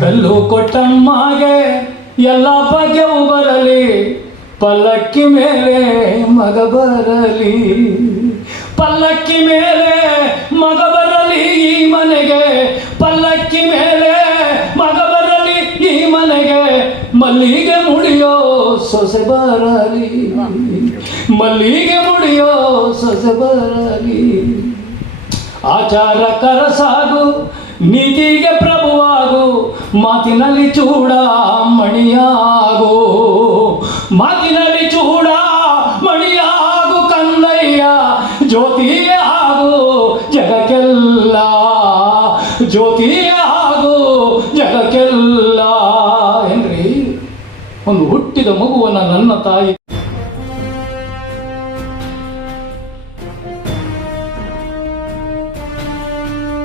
ಕಲ್ಲು ಕೊಟ್ಟಮ್ಮಗೆ ಎಲ್ಲ ಬಗೆವು ಬರಲಿ, ಪಲ್ಲಕ್ಕಿ ಮೇಲೆ ಮಗ ಬರಲಿ. ಪಲ್ಲಕ್ಕಿ ಮೇಲೆ ಮಗ ಬರಲಿ ಈ ಮನೆಗೆ, ಪಲ್ಲಕ್ಕಿ ಮೇಲೆ ಮಗ ಬರಲಿ ಈ ಮನೆಗೆ. ಮಲ್ಲಿಗೆ ಮುಡಿಯೋ ಸೊಸೆ ಬರಲಿ, ಮಲ್ಲಿಗೆ ಮುಡಿಯೋ ಸೊಸೆ ಬರಲಿ. ಆಚಾರ ಕರಸಾಗು ಮಾತಿನಲ್ಲಿ ಚೂಡ ಮಣಿಯಾಗೋ. ಮಾತಿನಲ್ಲಿ ಚೂಡ ಮಣಿಯಾಗು ಕಂದಯ್ಯ. ಜ್ಯೋತಿಯೇ ಆಗು ಜಗಕ್ಕೆಲ್ಲ. ಜ್ಯೋತಿಯೇ ಆಗು ಜಗಕ್ಕೆಲ್ಲ. ಏನ್ರಿ? ಒಂದು ಹುಟ್ಟಿದ ಮಗುವನ್ನ ನನ್ನ ತಾಯಿ